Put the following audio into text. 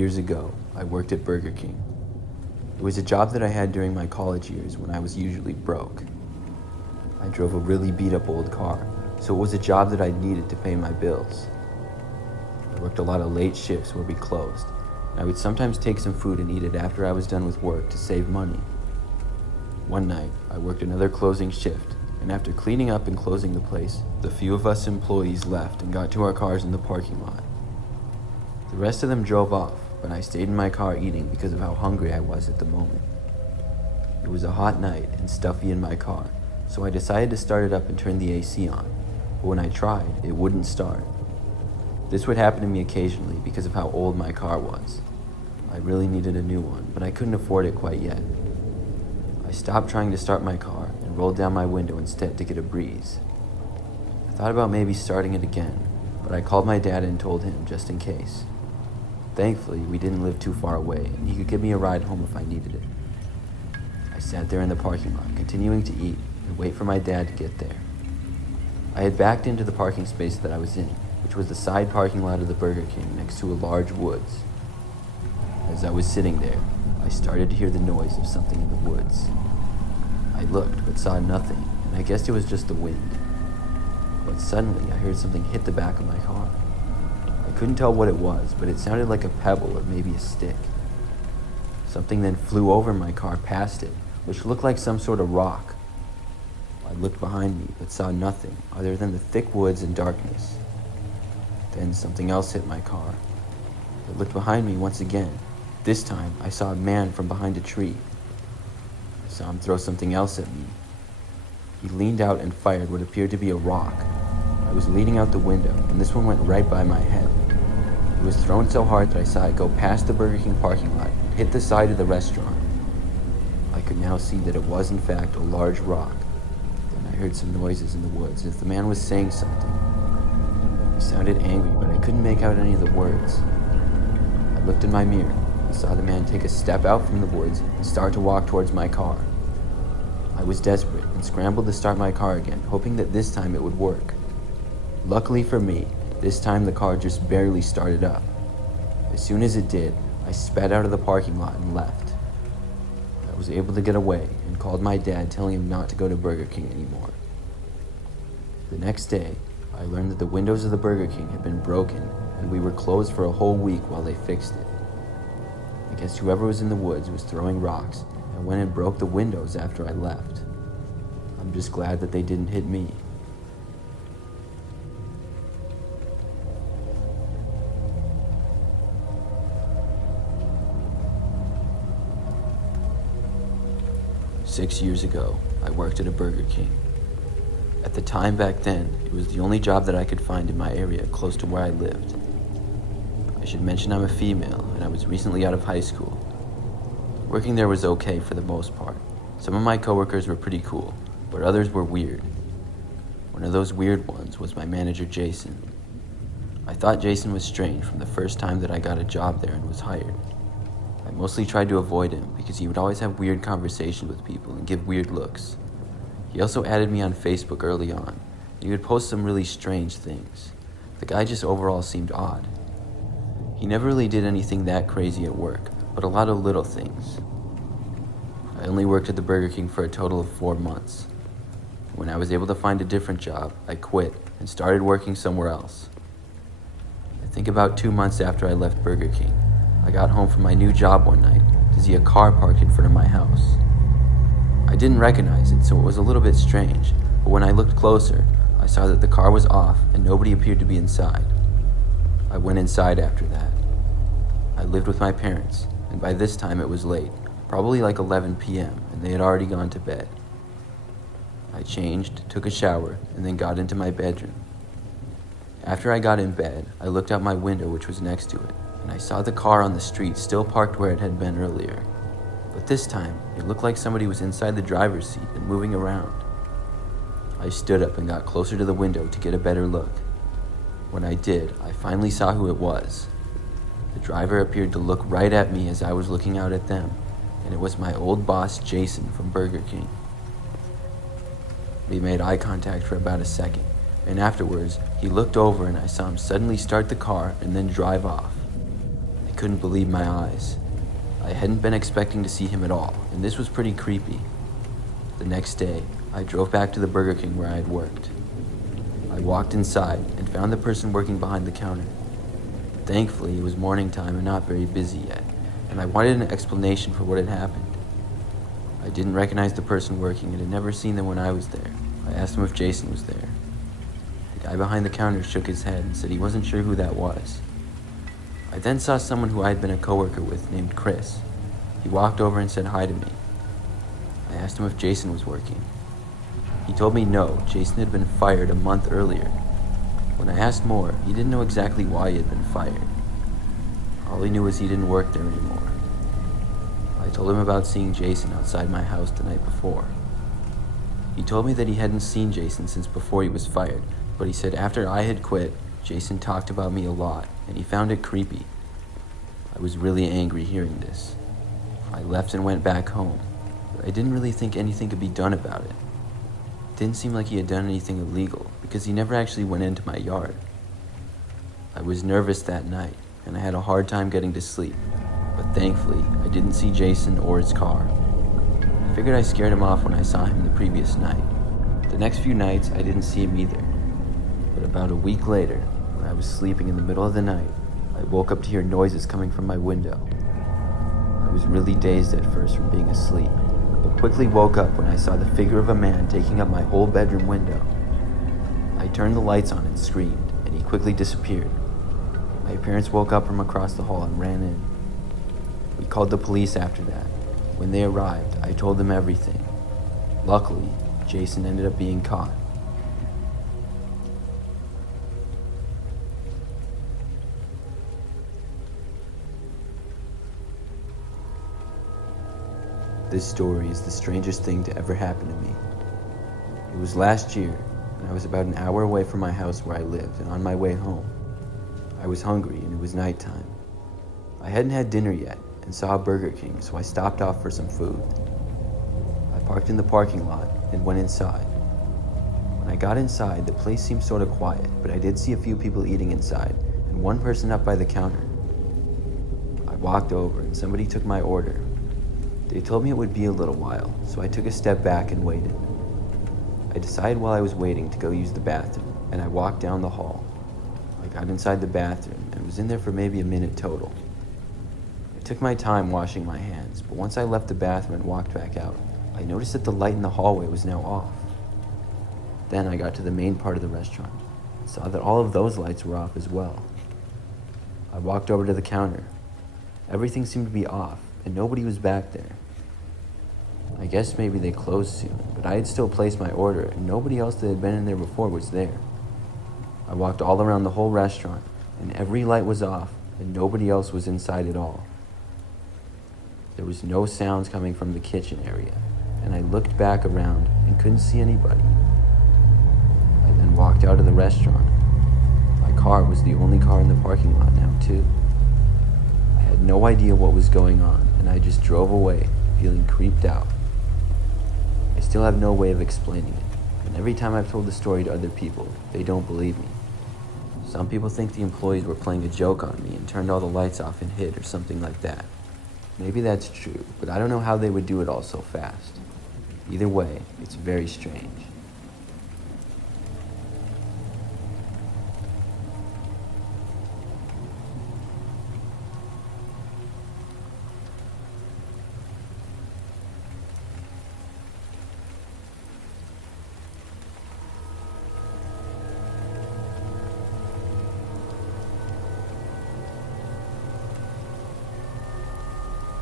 Years ago, I worked at Burger King. It was a job that I had during my college years when I was usually broke. I drove a really beat-up old car, so it was a job that I needed to pay my bills. I worked a lot of late shifts where we closed, and I would sometimes take some food and eat it after I was done with work to save money. One night, I worked another closing shift, and after cleaning up and closing the place, the few of us employees left and got to our cars in the parking lot. The rest of them drove off, but I stayed in my car eating because of how hungry I was at the moment. It was a hot night and stuffy in my car, so I decided to start it up and turn the AC on, but when I tried, it wouldn't start. This would happen to me occasionally because of how old my car was. I really needed a new one, but I couldn't afford it quite yet. I stopped trying to start my car and rolled down my window instead to get a breeze. I thought about maybe starting it again, but I called my dad and told him just in case. Thankfully, we didn't live too far away, and he could give me a ride home if I needed it. I sat there in the parking lot, continuing to eat and wait for my dad to get there. I had backed into the parking space that I was in, which was the side parking lot of the Burger King next to a large woods. As I was sitting there, I started to hear the noise of something in the woods. I looked, but saw nothing, and I guessed it was just the wind. But suddenly, I heard something hit the back of my car. I couldn't tell what it was, but it sounded like a pebble or maybe a stick. Something then flew over my car past it, which looked like some sort of rock. I looked behind me, but saw nothing other than the thick woods and darkness. Then something else hit my car. I looked behind me once again. This time, I saw a man from behind a tree. I saw him throw something else at me. He leaned out and fired what appeared to be a rock. I was leaning out the window, and this one went right by my head. It was thrown so hard that I saw it go past the Burger King parking lot and hit the side of the restaurant. I could now see that it was in fact a large rock. Then I heard some noises in the woods as if the man was saying something. He sounded angry, but I couldn't make out any of the words. I looked in my mirror and saw the man take a step out from the woods and start to walk towards my car. I was desperate and scrambled to start my car again, hoping that this time it would work. Luckily for me, this time the car just barely started up. As soon as it did, I sped out of the parking lot and left. I was able to get away and called my dad, telling him not to go to Burger King anymore. The next day, I learned that the windows of the Burger King had been broken and we were closed for a whole week while they fixed it. I guess whoever was in the woods was throwing rocks and went and broke the windows after I left. I'm just glad that they didn't hit me. Six years ago, I worked at a Burger King. At the time back then, it was the only job that I could find in my area close to where I lived. I should mention I'm a female, and I was recently out of high school. Working there was okay for the most part. Some of my coworkers were pretty cool, but others were weird. One of those weird ones was my manager, Jason. I thought Jason was strange from the first time that I got a job there and was hired. I mostly tried to avoid him because he would always have weird conversations with people and give weird looks. He also added me on Facebook early on, and he would post some really strange things. The guy just overall seemed odd. He never really did anything that crazy at work, but a lot of little things. I only worked at the Burger King for a total of 4 months. When I was able to find a different job, I quit and started working somewhere else. I think about 2 months after I left Burger King, I got home from my new job one night to see a car parked in front of my house. I didn't recognize it, so it was a little bit strange, but when I looked closer, I saw that the car was off and nobody appeared to be inside. I went inside after that. I lived with my parents, and by this time it was late, probably like 11 p.m., and they had already gone to bed. I changed, took a shower, and then got into my bedroom. After I got in bed, I looked out my window, which was next to it, and I saw the car on the street still parked where it had been earlier. But this time, it looked like somebody was inside the driver's seat and moving around. I stood up and got closer to the window to get a better look. When I did, I finally saw who it was. The driver appeared to look right at me as I was looking out at them, and it was my old boss, Jason, from Burger King. We made eye contact for about a second, and afterwards, he looked over and I saw him suddenly start the car and then drive off. I couldn't believe my eyes. I hadn't been expecting to see him at all, and this was pretty creepy. The next day, I drove back to the Burger King where I had worked. I walked inside and found the person working behind the counter. Thankfully, it was morning time and not very busy yet, and I wanted an explanation for what had happened. I didn't recognize the person working and had never seen them when I was there. I asked him if Jason was there. The guy behind the counter shook his head and said he wasn't sure who that was. I then saw someone who I had been a coworker with named Chris. He walked over and said hi to me. I asked him if Jason was working. He told me no, Jason had been fired a month earlier. When I asked more, he didn't know exactly why he had been fired. All he knew was he didn't work there anymore. I told him about seeing Jason outside my house the night before. He told me that he hadn't seen Jason since before he was fired, but he said after I had quit, Jason talked about me a lot, and he found it creepy. I was really angry hearing this. I left and went back home, but I didn't really think anything could be done about it. It didn't seem like he had done anything illegal, because he never actually went into my yard. I was nervous that night, and I had a hard time getting to sleep, but thankfully, I didn't see Jason or his car. I figured I scared him off when I saw him the previous night. The next few nights, I didn't see him either. But about a week later, when I was sleeping in the middle of the night, I woke up to hear noises coming from my window. I was really dazed at first from being asleep, but quickly woke up when I saw the figure of a man taking up my whole bedroom window. I turned the lights on and screamed, and he quickly disappeared. My parents woke up from across the hall and ran in. We called the police after that. When they arrived, I told them everything. Luckily, Jason ended up being caught. This story is the strangest thing to ever happen to me. It was last year, and I was about an hour away from my house where I lived, and on my way home. I was hungry, and it was nighttime. I hadn't had dinner yet, and saw a Burger King, so I stopped off for some food. I parked in the parking lot and went inside. When I got inside, the place seemed sort of quiet, but I did see a few people eating inside, and one person up by the counter. I walked over, and somebody took my order. They told me it would be a little while, so I took a step back and waited. I decided while I was waiting to go use the bathroom, and I walked down the hall. I got inside the bathroom and was in there for maybe a minute total. I took my time washing my hands, but once I left the bathroom and walked back out, I noticed that the light in the hallway was now off. Then I got to the main part of the restaurant and saw that all of those lights were off as well. I walked over to the counter. Everything seemed to be off, and nobody was back there. I guess maybe they closed soon, but I had still placed my order, and nobody else that had been in there before was there. I walked all around the whole restaurant, and every light was off, and nobody else was inside at all. There was no sounds coming from the kitchen area, and I looked back around and couldn't see anybody. I then walked out of the restaurant. My car was the only car in the parking lot now, too. I had no idea what was going on, and I just drove away, feeling creeped out. I still have no way of explaining it, and every time I've told the story to other people, they don't believe me. Some people think the employees were playing a joke on me and turned all the lights off and hid or something like that. Maybe that's true, but I don't know how they would do it all so fast. Either way, it's very strange.